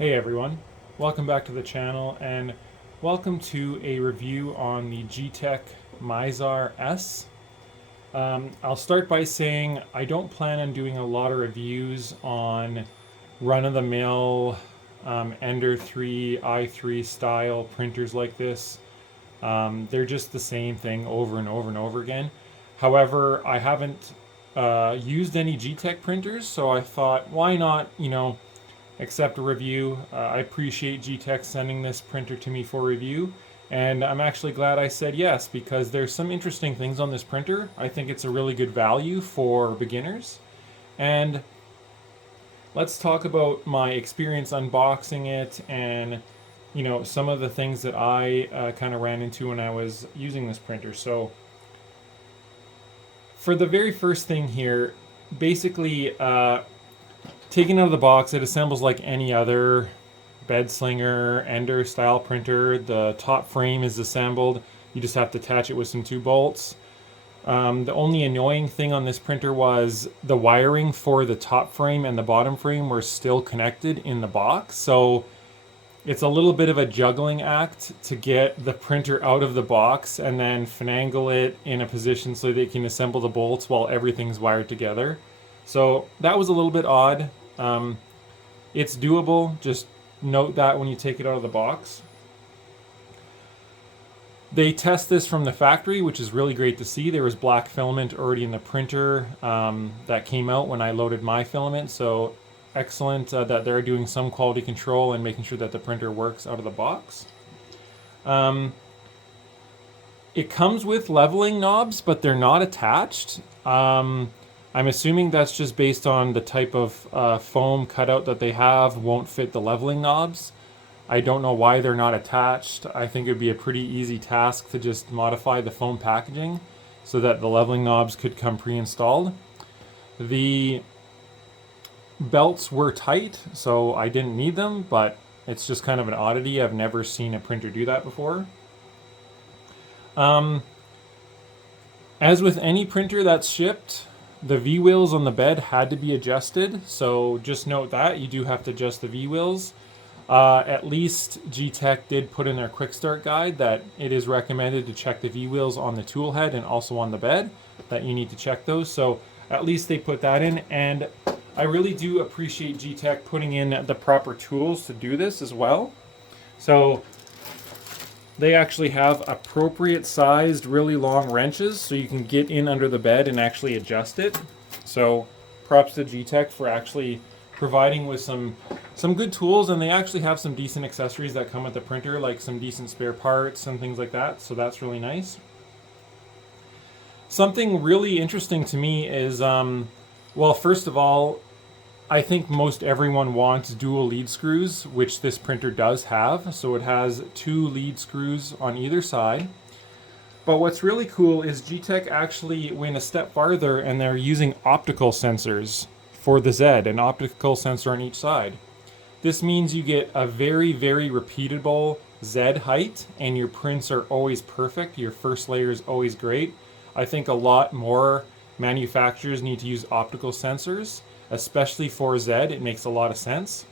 Hey everyone, welcome back to the channel and welcome to a review on the Geeetech Mizar S. I'll start by saying I don't plan on doing a lot of reviews on run-of-the-mill Ender 3, i3 style printers like this. They're just the same thing over and over and over again. However, I haven't used any Geeetech printers, so I thought, why not, accept a review. I appreciate Geeetech sending this printer to me for review, and I'm actually glad I said yes because there's some interesting things on this printer. I think it's a really good value for beginners. And let's talk about my experience unboxing it and some of the things that I kind of ran into when I was using this printer. So for the very first thing here, basically taken out of the box, it assembles like any other bed slinger, Ender style printer. The top frame is assembled. You just have to attach it with some 2 bolts. The only annoying thing on this printer was the wiring for the top frame and the bottom frame were still connected in the box. So it's a little bit of a juggling act to get the printer out of the box and then finagle it in a position so they can assemble the bolts while everything's wired together. So that was a little bit odd. It's doable, just note that when you take it out of the box. They test this from the factory, which is really great to see. There was black filament already in the printer that came out when I loaded my filament, so excellent that they're doing some quality control and making sure that the printer works out of the box. It comes with leveling knobs, but they're not attached. I'm assuming that's just based on the type of foam cutout that they have won't fit the leveling knobs. I don't know why they're not attached. I think it would be a pretty easy task to just modify the foam packaging so that the leveling knobs could come pre-installed. The belts were tight, so I didn't need them, but it's just kind of an oddity. I've never seen a printer do that before. As with any printer that's shipped, the V-wheels on the bed had to be adjusted, so just note that you do have to adjust the V-wheels. At least Geeetech did put in their quick start guide that it is recommended to check the V-wheels on the tool head and also on the bed, that you need to check those. So at least they put that in, and I really do appreciate Geeetech putting in the proper tools to do this as well. So they actually have appropriate sized, really long wrenches so you can get in under the bed and actually adjust it. So props to Geeetech for actually providing with some good tools, and they actually have some decent accessories that come with the printer, like some decent spare parts and things like that, so that's really nice. Something really interesting to me is, well, first of all, I think most everyone wants dual lead screws, which this printer does have. So it has 2 lead screws on either side. But what's really cool is Geeetech actually went a step farther and they're using optical sensors for the Z, an optical sensor on each side. This means you get a very, very repeatable Z height and your prints are always perfect. Your first layer is always great. I think a lot more manufacturers need to use optical sensors, especially for Z. It makes a lot of sense.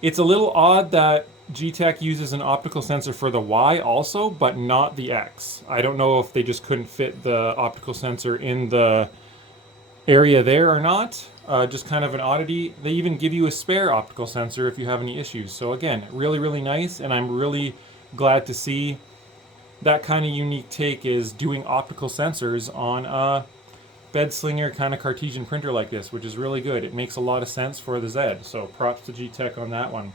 It's a little odd that Geeetech uses an optical sensor for the Y also, but not the X. I don't know if they just couldn't fit the optical sensor in the area there or not. Just kind of an oddity. They even give you a spare optical sensor if you have any issues. So again, really, really nice, and I'm really glad to see that kind of unique take is doing optical sensors on a bed slinger kind of Cartesian printer like this, which is really good. It makes a lot of sense for the Z, so props to Geeetech on that one.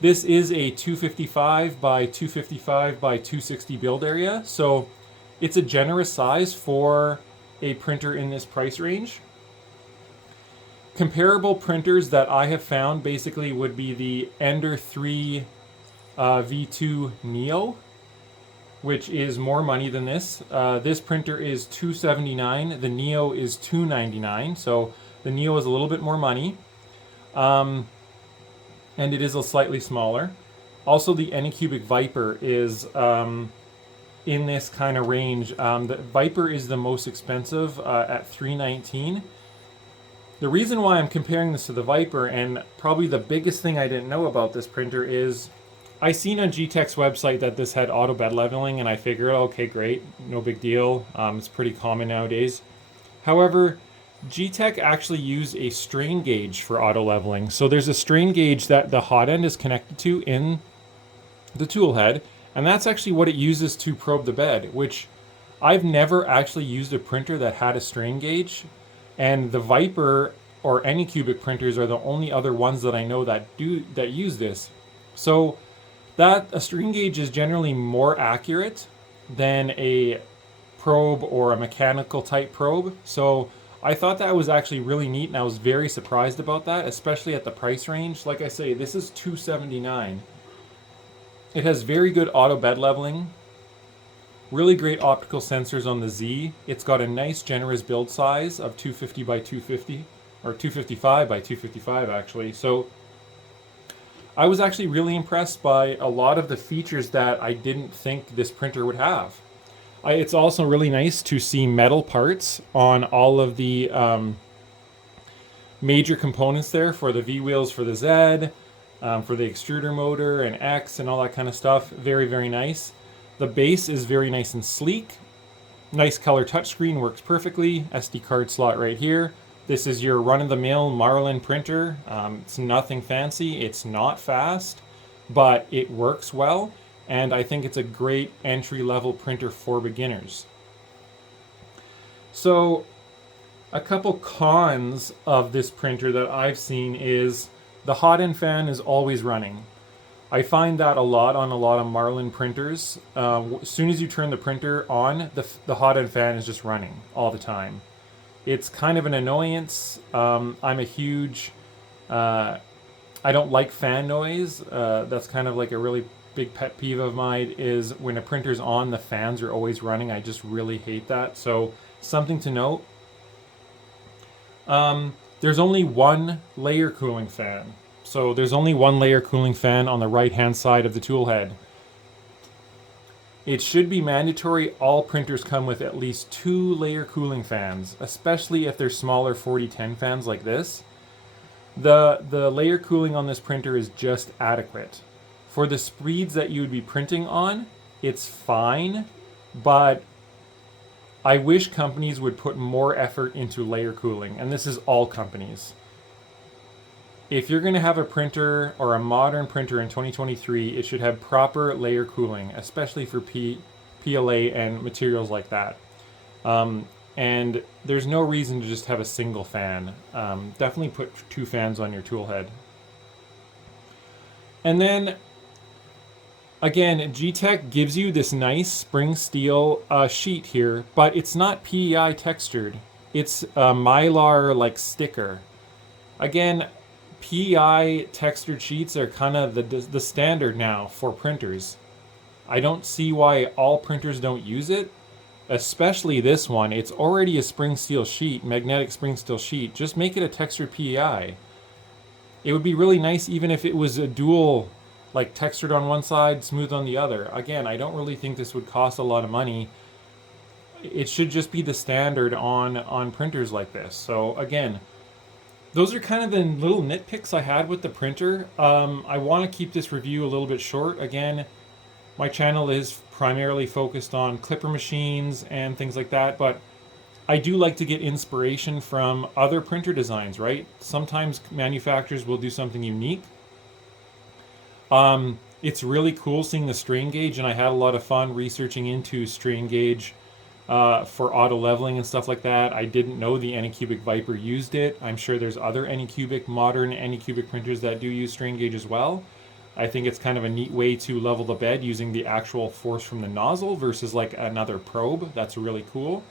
This is a 255 by 255 by 260 build area, so it's a generous size for a printer in this price range. Comparable printers that I have found basically would be the Ender 3 V2 Neo, which is more money than this. This printer is $279. The Neo is $299. So the Neo is a little bit more money. And it is a slightly smaller. Also, the Anycubic Viper is in this kind of range. The Viper is the most expensive at $319. The reason why I'm comparing this to the Viper, and probably the biggest thing I didn't know about this printer, is I seen on Geeetech's website that this had auto bed leveling, and I figured, okay, great, no big deal. It's pretty common nowadays. However, Geeetech actually used a strain gauge for auto leveling. So there's a strain gauge that the hot end is connected to in the tool head, and that's actually what it uses to probe the bed, which I've never actually used a printer that had a strain gauge, and the Viper or Anycubic printers are the only other ones that I know that use this. So that a strain gauge is generally more accurate than a probe or a mechanical type probe. So I thought that was actually really neat, and I was very surprised about that, especially at the price range. Like I say, this is $279. It has very good auto bed leveling, really great optical sensors on the Z. It's got a nice generous build size of 250 by 250, or 255 by 255 actually. So I was actually really impressed by a lot of the features that I didn't think this printer would have. It's also really nice to see metal parts on all of the major components there for the Vwheels for the Z, for the extruder motor and X and all that kind of stuff. Very, very nice. The base is very nice and sleek. Nice color touchscreen, works perfectly. SD card slot right here. This is your run-of-the-mill Marlin printer. It's nothing fancy. It's not fast, but it works well. And I think it's a great entry-level printer for beginners. So a couple cons of this printer that I've seen is the hot end fan is always running. I find that a lot on a lot of Marlin printers. As soon as you turn the printer on, the hot end fan is just running all the time. It's kind of an annoyance. I'm a huge, I don't like fan noise. That's kind of like a really big pet peeve of mine, is when a printer's on, the fans are always running. I just really hate that. So something to note. There's only one layer cooling fan. So there's only one layer cooling fan on the right hand side of the tool head. It should be mandatory all printers come with at least 2 layer cooling fans, especially if they're smaller 4010 fans like this. The layer cooling on this printer is just adequate. For the speeds that you would be printing on, it's fine, but I wish companies would put more effort into layer cooling, and this is all companies. If you're going to have a printer or a modern printer in 2023, it should have proper layer cooling, especially for PLA and materials like that. And there's no reason to just have a single fan. Definitely put 2 fans on your tool head. And then again, Geeetech gives you this nice spring steel sheet here, but it's not PEI textured. It's a Mylar like sticker. Again, PEI textured sheets are kind of the standard now for printers. I don't see why all printers don't use it, especially this one. It's already a spring steel sheet, magnetic spring steel sheet. Just make it a textured PEI. It would be really nice even if it was a dual, like textured on one side, smooth on the other. Again, I don't really think this would cost a lot of money. It should just be the standard on printers like this. So again, those are kind of the little nitpicks I had with the printer. I want to keep this review a little bit short. Again, my channel is primarily focused on clipper machines and things like that, but I do like to get inspiration from other printer designs, right? Sometimes manufacturers will do something unique. It's really cool seeing the strain gauge, and I had a lot of fun researching into strain gauge for auto leveling and stuff like that. I didn't know the Anycubic Viper used it. I'm sure there's other modern Anycubic printers that do use strain gauge as well. I think it's kind of a neat way to level the bed using the actual force from the nozzle versus like another probe. That's really cool.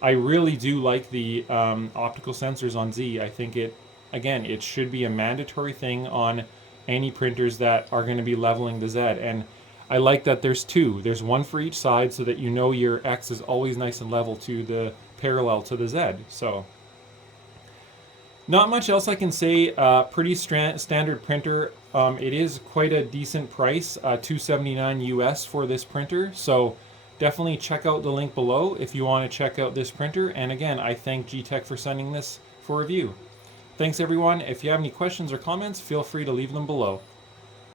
I really do like the optical sensors on Z. I think it should be a mandatory thing on any printers that are going to be leveling the Z. And I like that there's 2. There's one for each side so that you know your X is always nice and level to the parallel to the Z. So not much else I can say. Pretty standard printer. It is quite a decent price, $279 US for this printer. So definitely check out the link below if you want to check out this printer. And again, I thank Geeetech for sending this for review. Thanks everyone. If you have any questions or comments, feel free to leave them below.